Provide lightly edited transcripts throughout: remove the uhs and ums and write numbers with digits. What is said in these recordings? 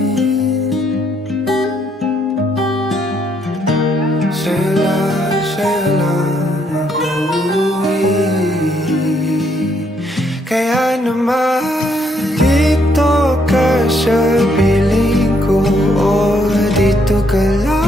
Dito ka lang.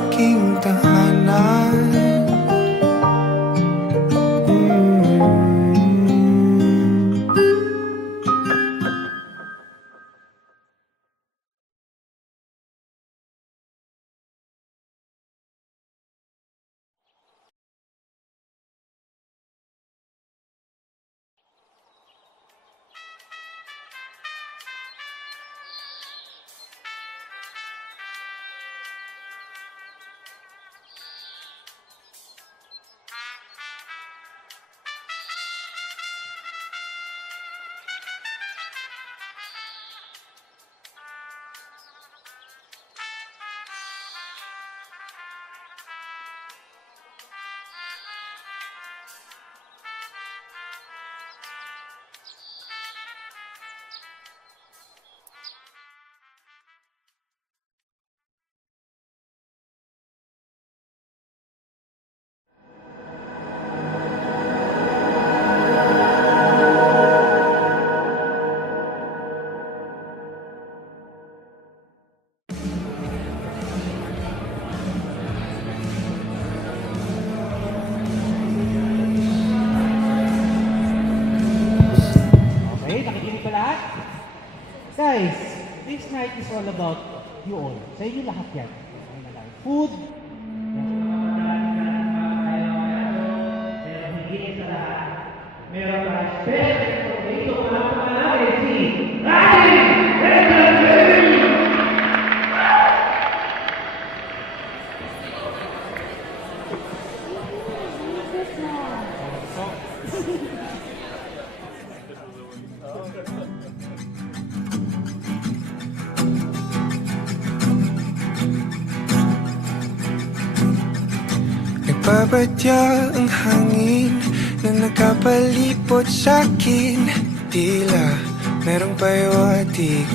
aking tahanan. Guys, this night is all about you all. Sa inyo lahat yan. Food. Meron pa special dito ang mga namin si Ryan Entertainment! Nagbabatya ang hangin na nakapalipot sa'kin. Tila merong payawatig,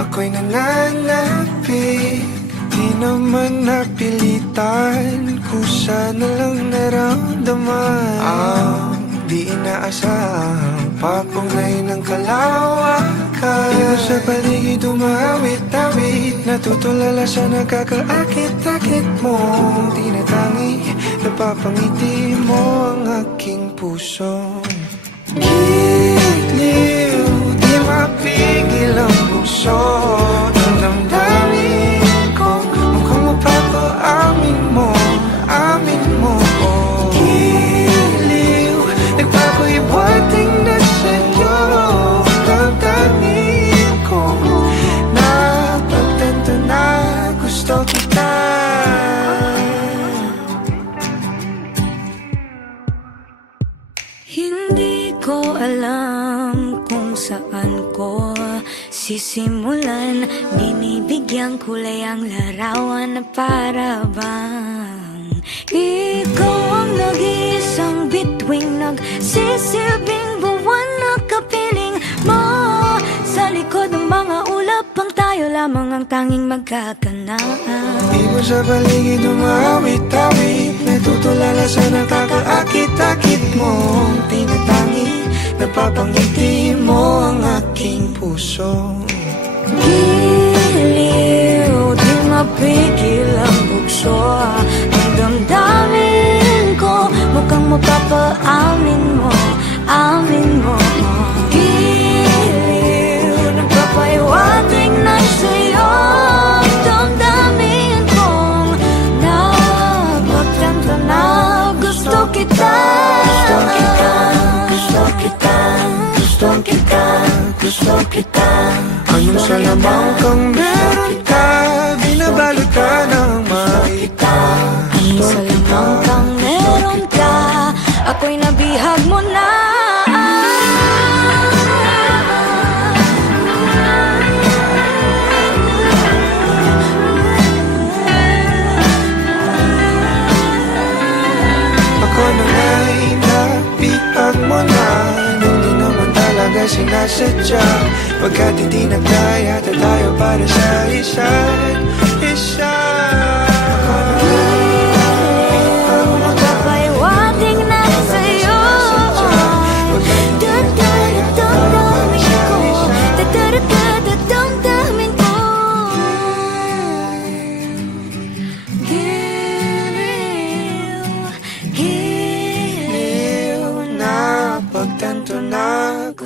ako'y nananapig. Di naman napilitan, kusa na lang naramdaman ang di inaasahang papunay ng kalawakan. Ino sa paligid umawit-awit, natutulala sa nakakaakit-akit mong tinatangi. Napapangiti mo ang aking puso. Giliw, di mapigil ang puso. Ang damdamin ko, mukhang mapapaamin mo, amin mo. Giliw, nagpapahiwating na sa'yo. Damdamin ko, napagtanto na gusto kita. Hindi ko alam kung saan ko sisimulan. Binibigyan kulay ang larawan na para bang ikaw ang nag-iisang bituing, nagsisilbing buwan na kapiling mo. Sa likod ng mga ulap pang tayo lamang ang tanging magkakanaan. Di mo sa paligid umawit-awit, natutulala sa nakakaakit-akit mong tinatangi. Napapangiti mo ang aking puso. Giliw, di mapigil ang bugso. Ang damdamin ko, mukhang mapapaamin mo, amin mo. Giliw, nagpapahiwatig na sa'yo. Damdamin kong napagtanto na gusto kita. Gusto kita, gusto kita, gusto kita, gusto kita. Anong salamang kang meron ka, binabalot ka ng makita. Anong salamang kang meron ka, ako'y nabihag mo na. Ako na nga'y nabihag mo na, nung di naman talaga sinasadya. Pagkat hindi nagdaya tayo para sa isa't isa. Magpapahiwatig na sa'yo. Damdamin ko, damdamin ko.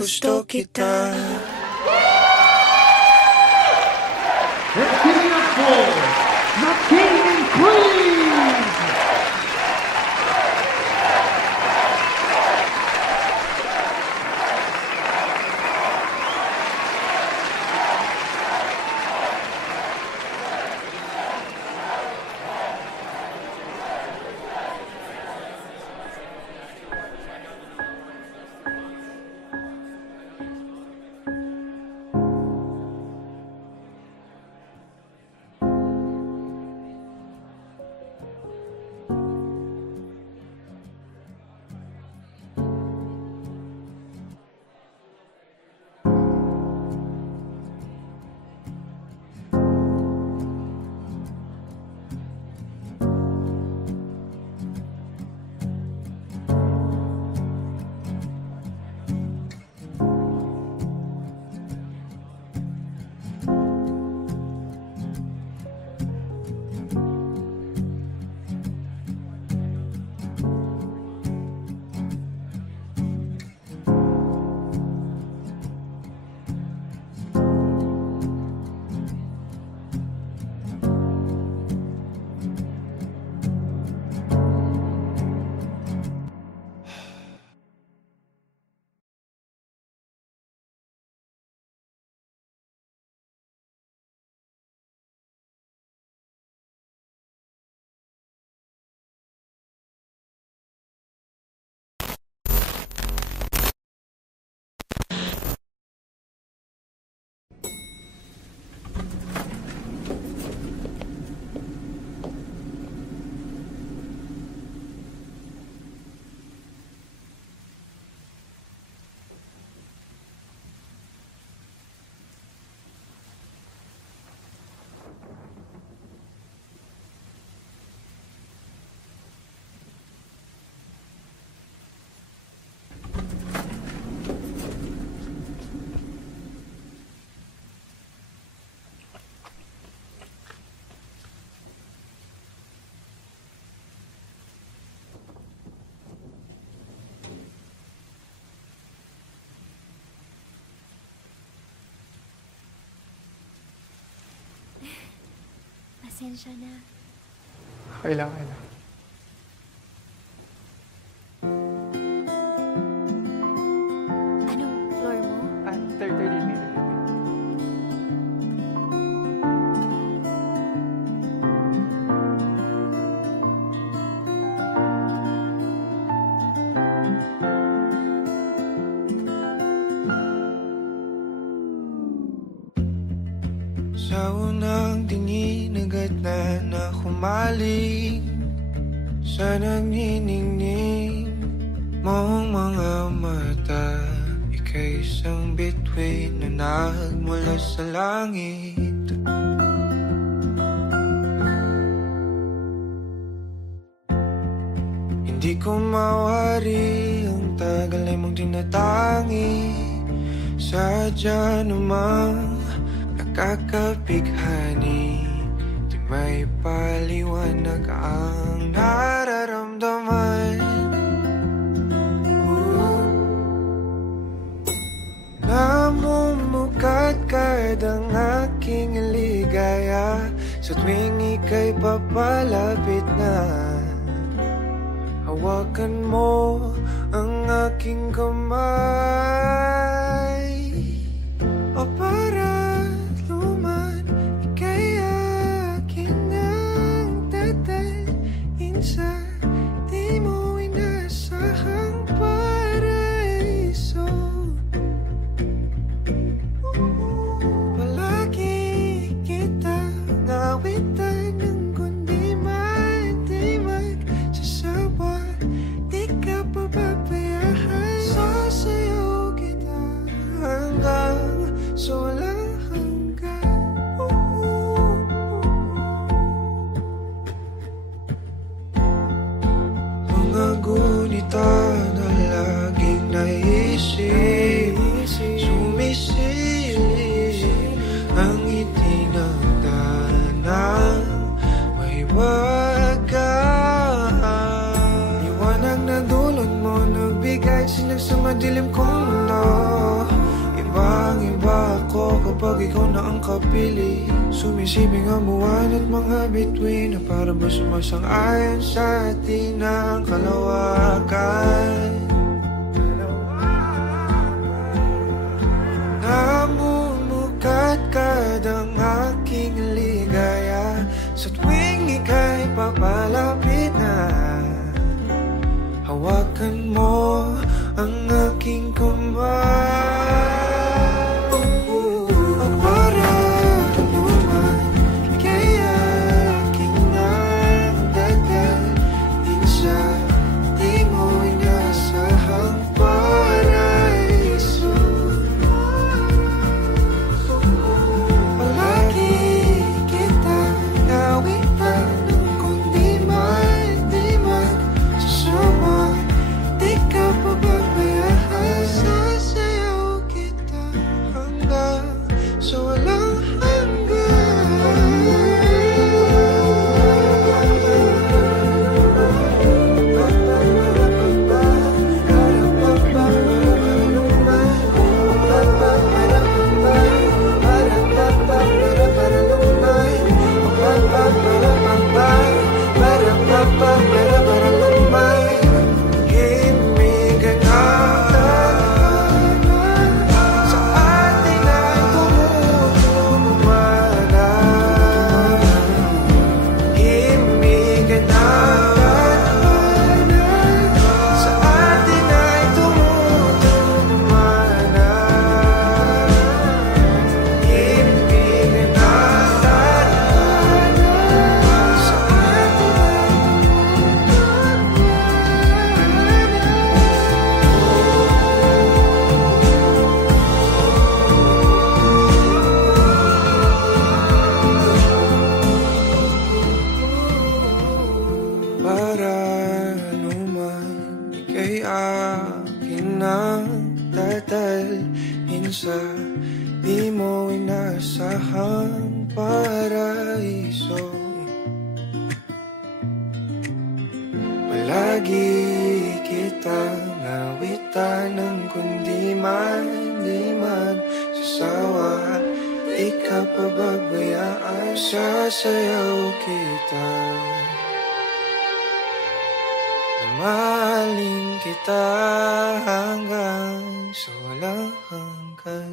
gusto kita. Let's give it up for the King and Queen! Pasensya na. Kailangan na. Anong floor mo? Third meter. Sa unang tingin agad na humaling sa nagniningning mong mga mata. Ika'y isang bituin na nagmula sa langit. Hindi ko mawari ang tagal ay mong tinatangi. Sadya namang nakakapighani, di may paliwanag ang nararamdaman. Namumukadkad ang aking ligaya sa tuwing ika'y papalapit na. Hawakan mo ang aking kamay, o para sa di mo inasahang paraiso. Palagi kita ngawitan ng kundi magsasawa. Di ka pababayaan. Sasayaw kita hanggang sa walang hanggan. Mga gunita na laging naisip, sumisilip ang itinagdanang may wagaan. Liwanag na dulot mo nagbigay sinag sa madilim kong mundo. kapag ikaw na ang kapili. Sumisibing ang buwan at mga bituin na para ba sumasang-ayon sa atin ang kalawakan. Namumukat kadang aking ligaya sa tuwing ika'y papalapit na. Hawakan mo ang aking kamay. Para naman ika'y aking nagdadalhin sa di mo inasahang paraiso. Palagi kita nawitan ng kundi man di magsusama. Di ka pababayaan, sasayaw kita hanggang sa walang sa di mo inasahang paraiso. Palagi kitang nawitan ng kundi man di man sasawa. Di ka pababayaan, sasayaw kita. Mamahalin kita hanggang sa walang hanggan.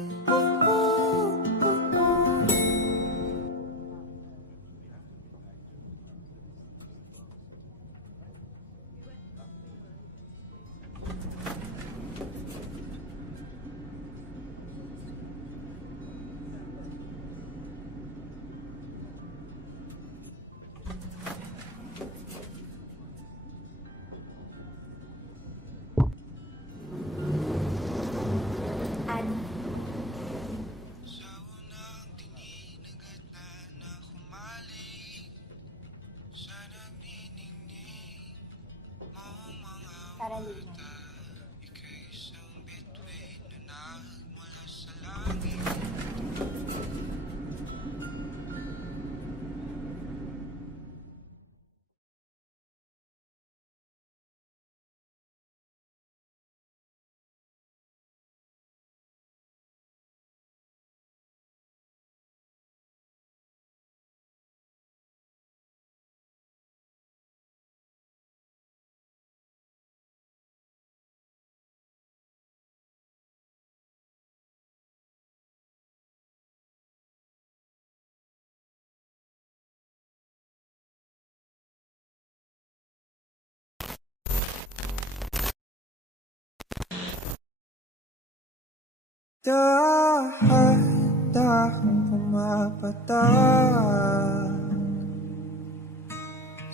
Dahan-dahang pumapatak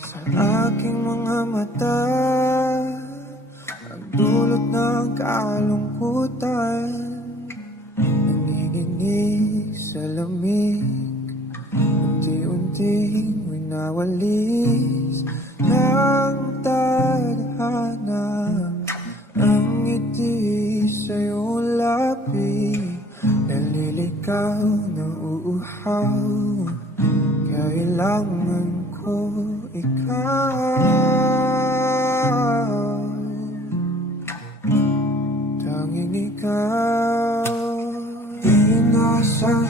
sa aking mga mata, ang dulot ng kalungkutan, nanginginig sa lamig, unti-unting winawalis ng tadhana. Ang ngiti sa'yo lapi, naliligaw na uuhaw. Kailangan ko ikaw, tanging ikaw. Inaasang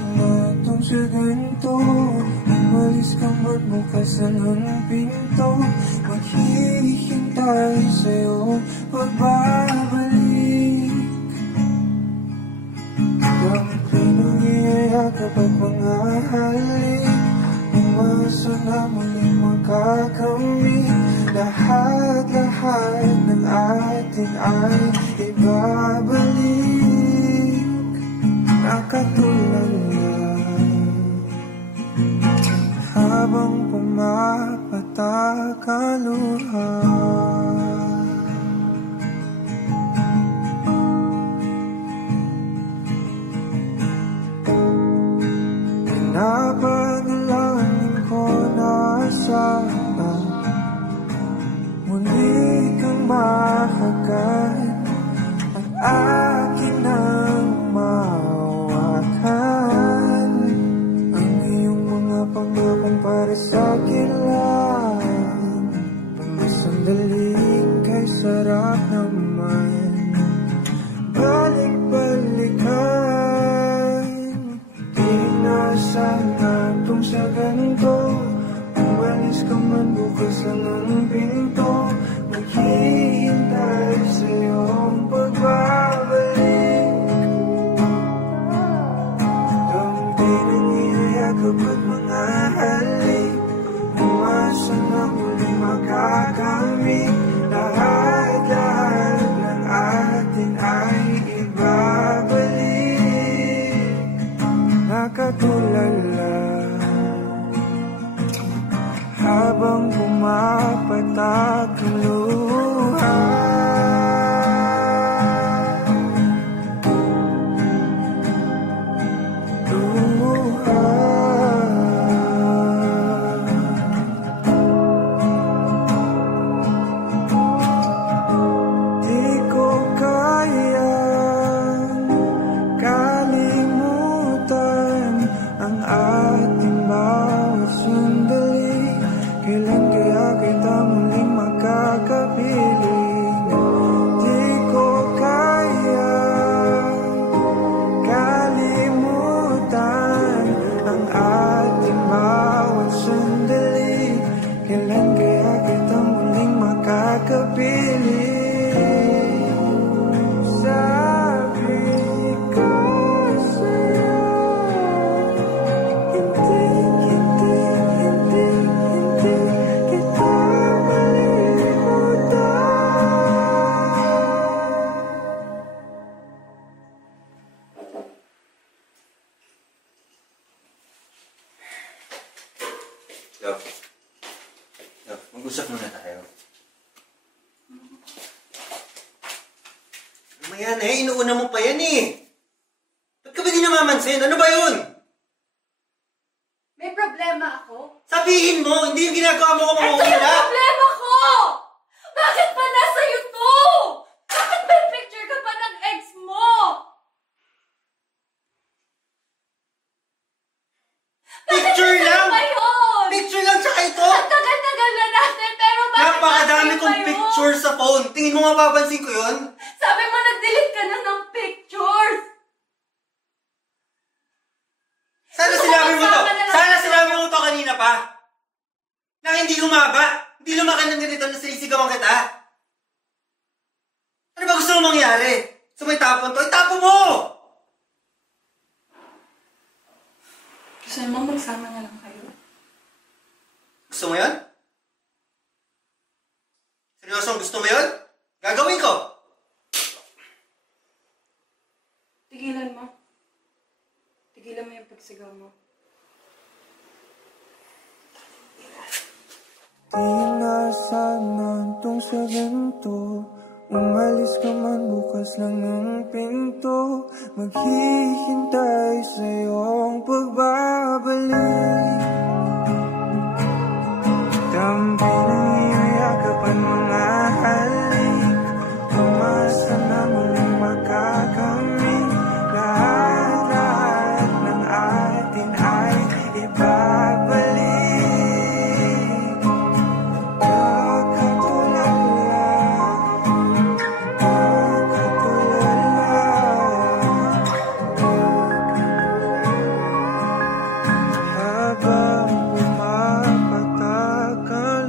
pinto, maghihintay sa'yo pagbabalik. Dampinang iyayakap at mga halik, umasa na muling makakamit. Lahat-lahat ng atin ay ibabalik, nakatulala habang pumapatak ang luha. Pinapanalangin ko na sana muli kang mahagat at akin ang mahawakan. Ang iyong mga pangakong para sa'kin lang, mga sandaling kay sarap naman balik-balikan. Di na sana itong sa ganito, umalis ka man bukas lang ang pinto, maghihintay sa'yo ang pagbabalik. Dampinang iyayakap at mga halik, umasa na muli makakamit. Lahat-lahat ng atin ay ibabalik, nakatulala habang pumapatak ang luha. Di ko kayang kalimutan ang ating bawat sandali. Kailan kaya kita muling makakapiling? Di ko kaya kalimutan ang ating bawat sandali. Kailan kaya kita muling makakapiling? Sabi ko sa'yo, hindi kita Love. Love, mag-usap muna tayo. Mamaya na eh, inuuna mo pa yan eh. Ba't ka ba di namamansin? Ano ba yun? May problema ako? Sabihin mo, hindi yung ginagawa mo kung Ito yung mauuna. problema ko! Bakit pa nasa YouTube? Bakit may picture ka pa ng ex mo? Picture Bakit lang! pa yun? Picture lang tsaka ito! Ang tagal-tagal na natin, pero bakit Napakadami pa kong yun? picture sa phone. Tingin mo mapapansin ko yun? Sabi mo nag-delete ka na ng pictures! Sana sinabi mo to! Sana sinabi mo to kanina pa! Na hindi humaba! Hindi lumaki ng ganito na sinisigawan kita! Ano ba gusto mo mangyari? So may tapon to? Itapon mo! Gusto mo magsama na lang kayo? Gusto mo yun? Seryosong gusto mo yun? Gagawin ko! Tigilan mo. Tigilan mo yung pagsigaw mo. Di na sana itong sa ganito, umalis ka man bukas lang ng pinto, maghihintay sa'yo ang pagbabalik. Dampinang iyayakap at mga halik, umasa na muling makakamit. Lahat-lahat ng atin ay ibabalik, nakatulala, habang pumapatak ang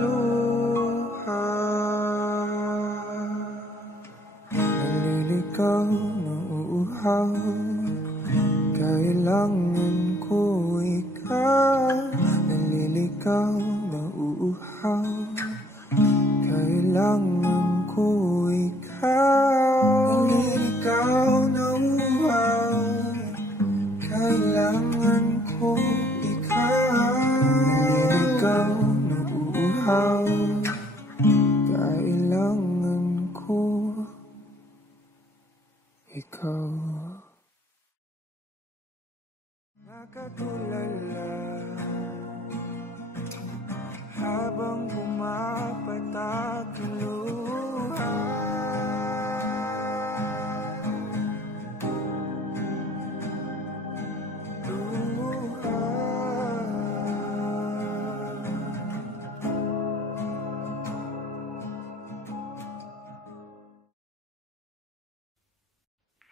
ikaw. Kailangan ko ikaw. Ngunit ikaw na uhaw. Kailangan ko ikaw. Ngunit ikaw na uhaw. Kailangan ko ikaw. Nakatulala habang pumapatak ang luha.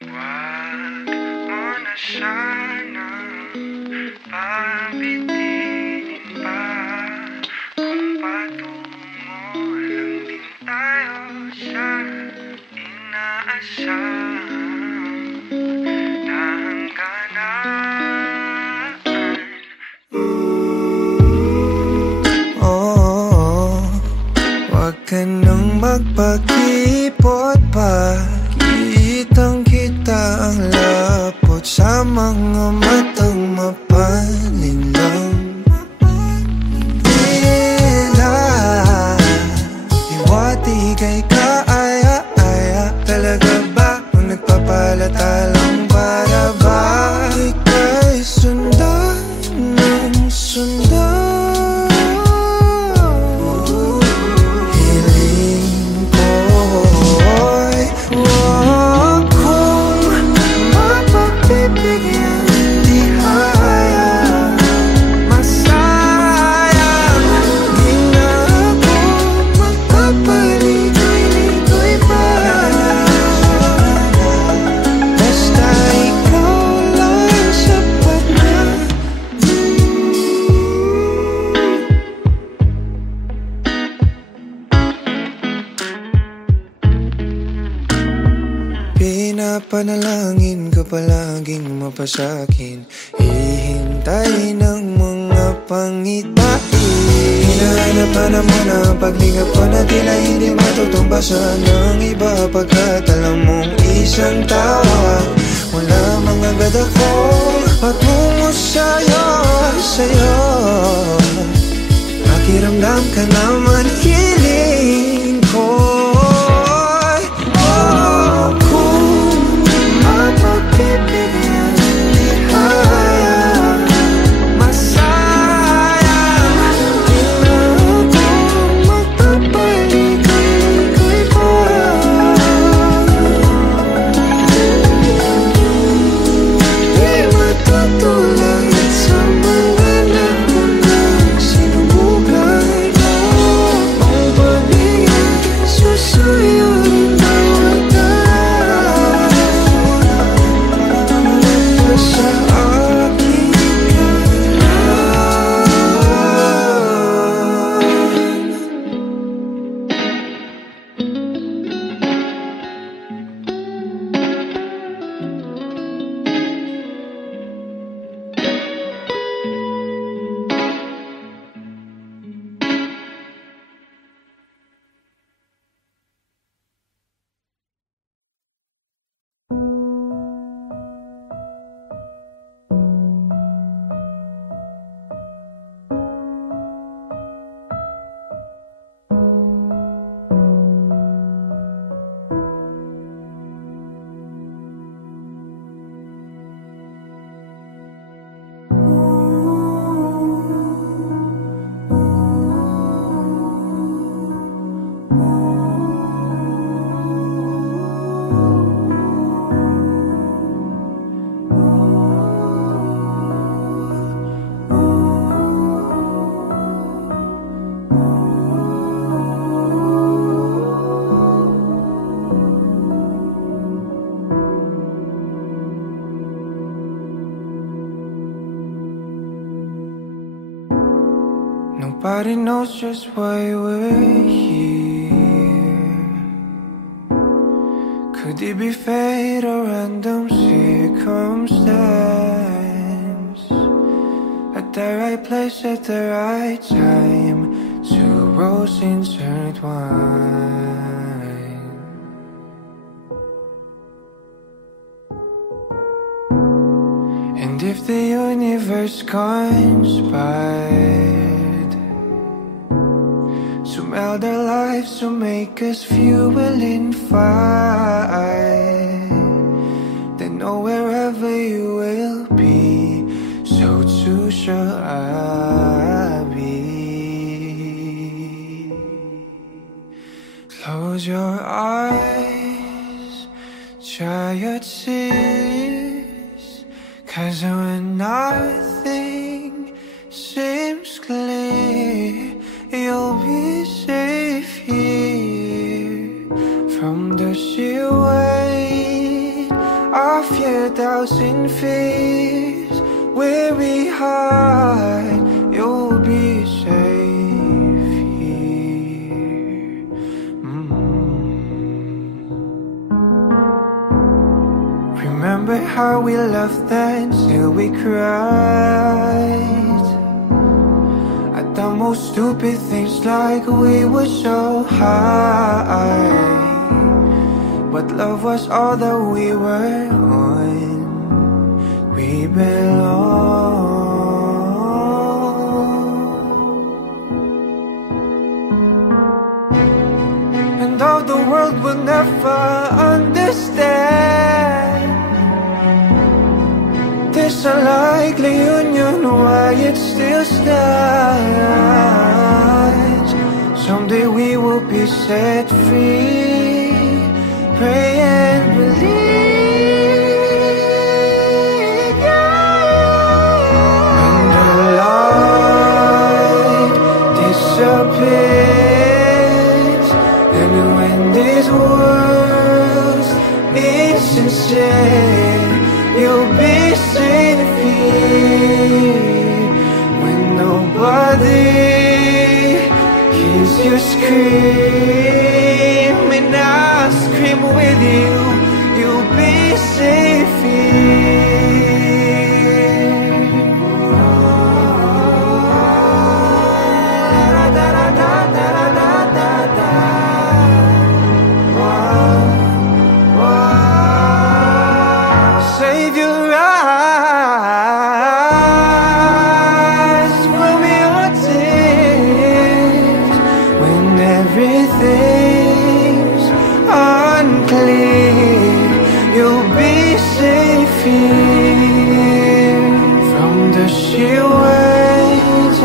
Wag mo na sanang pabitinin pa. Kung patungo lang din tayo sa inaasahang hangganan. Oh, wag ka nang magpakipot pa. Kitang-kita ang lapot sa mga matang mapalinlang. Tila iwati kay kaaya-aya. Talaga ba kung nagpapalata lang para ba ika'y sundan ng sundan? Hiling ko'y wag kong mapagbibigyan. Di hayang masayang. Di na ako magpapaligoy-ligoy pa. Basta ikaw lang sapat na. Pinapanalangin ka palaging mapasakin. Hihintay ng mga pangitain. Hinahanapan mo na paglingap ko na tila hindi matutumbasan ng iba. Pagkat alam mong isang tawa wala mga agad ako patungo sa'yo, sa'yo. Pakiramdam ka naman hiling ko. Mapapipigyan, di hayang masayang. Di na ako magpapaligoy-ligoy pa. Di matutulad sa mga naunang sinubukan mo. Ang pag-ibig susuyuin bawat sa aking nobody knows just why we're here. Could it be fate or random circumstance? At the right place at the right time to roll souls intertwined. And if the universe conspired to meld our lives to make us fuel and fire, then know wherever you will be, so too shall I be. Close your eyes, dry your tears, 'cause when nothing seems clear, you'll be safe here from the sheer weight of your doubts and fears. Weary heart, you'll be safe here. Remember how we laughed until we cried at the most stupid things, like we were so high. But love was all that we were on. We belong. And though the world will never understand, there's a likely union why it still stands. Someday we will be set free. Pray and believe, yeah. And the light disappears, and when this world's insincere, you'll be safe here. When nobody hears you scream, and I'll scream with you, you'll be safe here. Save your eyes from your tears when everything's unclear. You'll be safe here from the sheer weight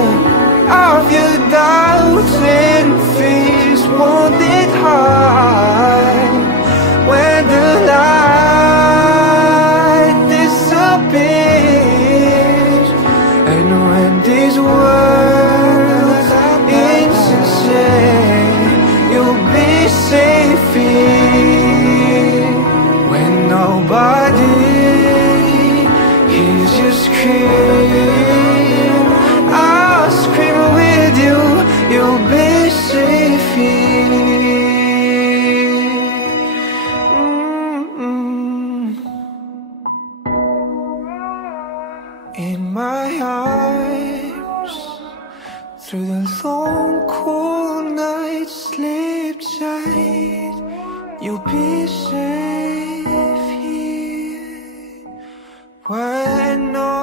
of your doubts and fears. Won't it hide when the light disappears, and when this world's insincere, you'll be safe here. When nobody hears you scream, I'll scream with you, you'll be safe here. In my arms, through the long cool night, sleep tight, you'll be safe here. When no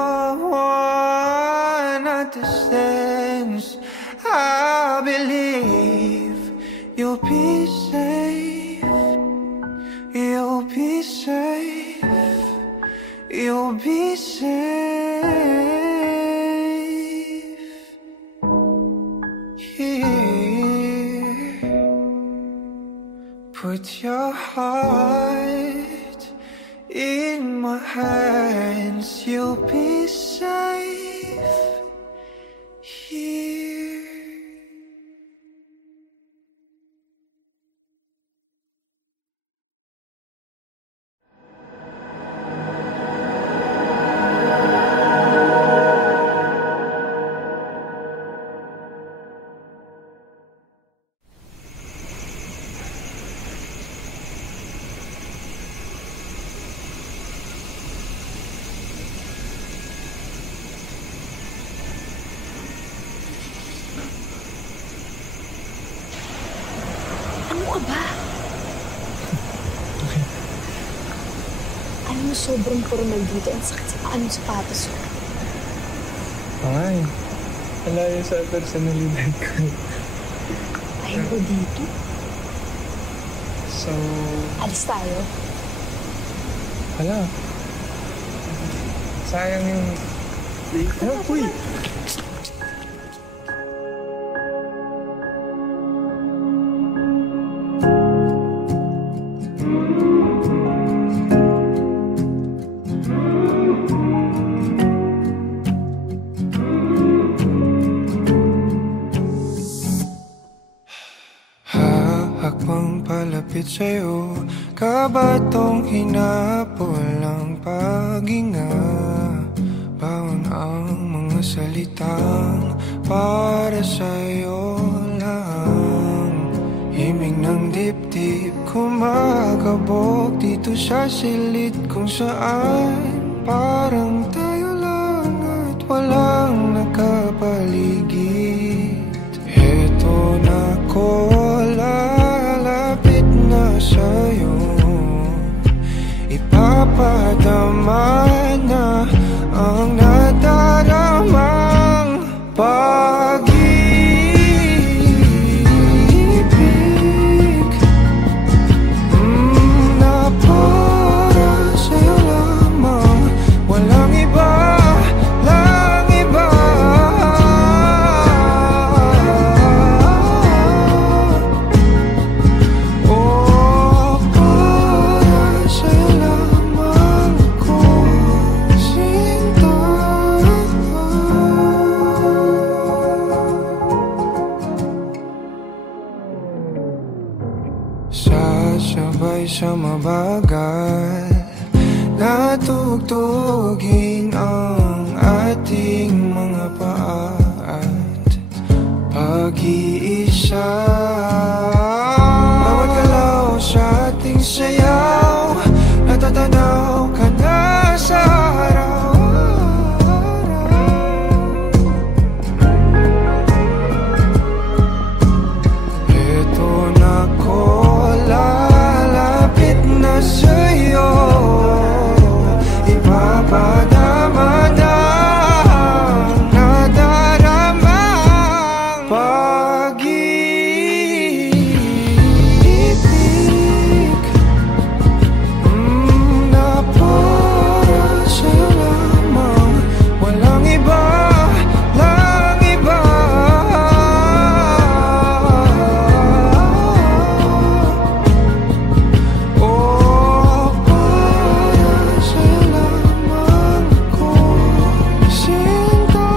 one understands, I believe you'll be safe. You'll be safe. You'll be safe here. Put your heart in my hands. You'll be safe here. ka ba? Alam mo, sobrang formal dito. Ang sakit sa paan ng sapatos ko. Ay, alayo sa personalidad ko. Ayaw ko dito. So, Alis tayo. wala. Sayang yung... Uy! Hakbang palapit sa'yo, kabatong hinapol ang paghinga. Bawang ang mga salitang para sa'yo lang. Himig ng dibdib kumakabog dito sa silid kung saan parang tayo lang at walang nakapaligid. Heto na ko, lalapit na sa'yo, ipapadama na ang nadaramang pag-ibig na para sa'yo lamang, walang iba, lang iba. Oh, para sa'yo lamang ko sinta. Sasabay sa mabagal na tugtugin ang ating mga paa at pag-iisa. Bawat galaw sa ating sayaw, natatanaw ka na sa araw-araw. Eto na ko, lalapit na sa'yo, ipapadama na ang nadaramang pag-ibig na para sa'yo lamang, walang iba, lang iba. Oh, para sa'yo lamang ko sinta.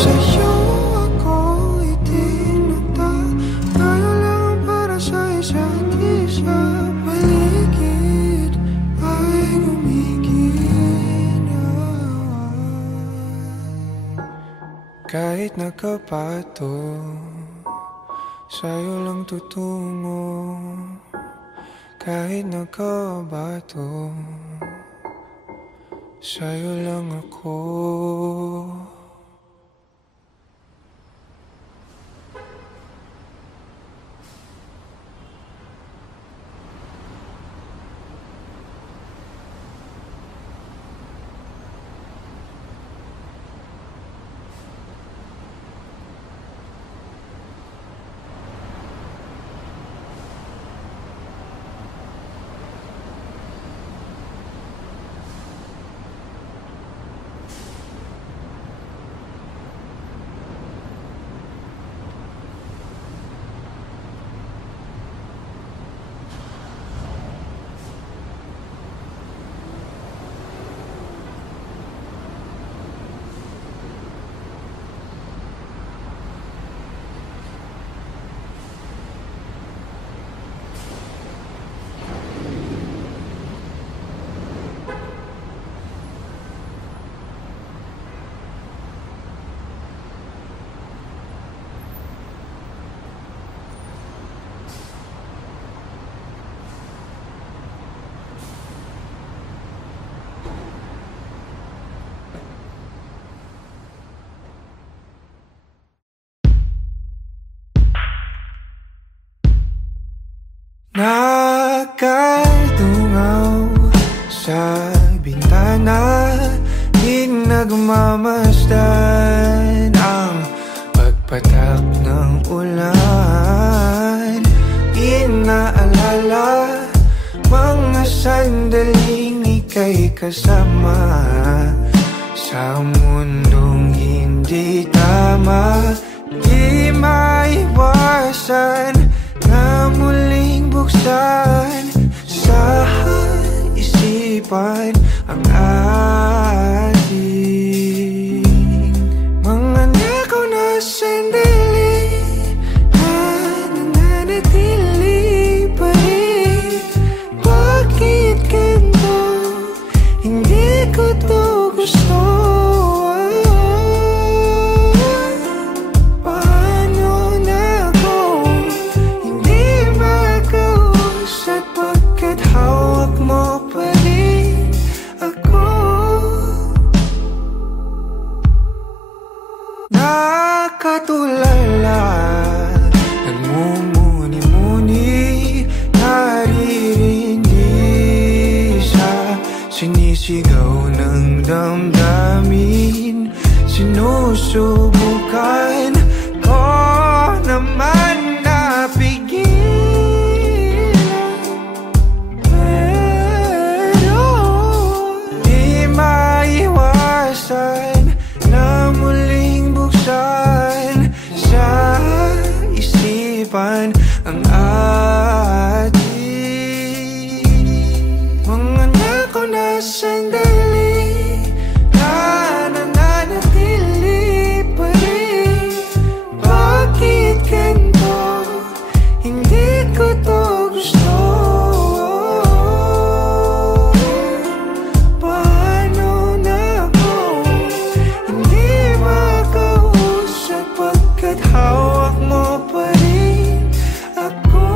Sa'yo ako itinata, tayo lang para sa isa't isa. Paligid ay gumigina, kahit nakapato, sa'yo lang tutungo. Kahit nakabato, sa'yo lang ako. Nakadungaw sa bintana, di nagmamasdan ang pagpatak ng ulan. Inaalala mga sandaling ika'y kasama sa mundong hindi tama. Di maiwasan na muling buksan sa isipan ang ating mga nakaw na sandali na nananatili pa rin. Bakit ganito? Hindi ko to gusto. Nakatulala, nagmumuni-muni, naririndi sa sinisigaw ng damdamin. Sinusubukan ko naman na pigilan, pero di maiwasan na muling buksan sa isipan ang ating mga nakaw na sandali na nananatili pa rin. Bakit ganito? Hindi ko to gusto. Paano na ako hindi makausap pagkat hawak mo pa rin ako?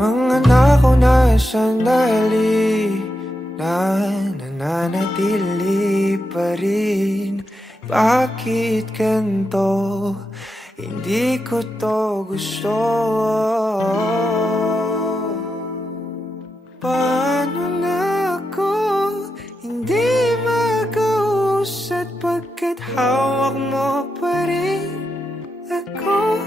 Mga nakaw na sandali na nananatili pa rin. Bakit ganito? Hindi ko to gusto. Paano na ako hindi makausap pagkat hawak mo pa rin ako?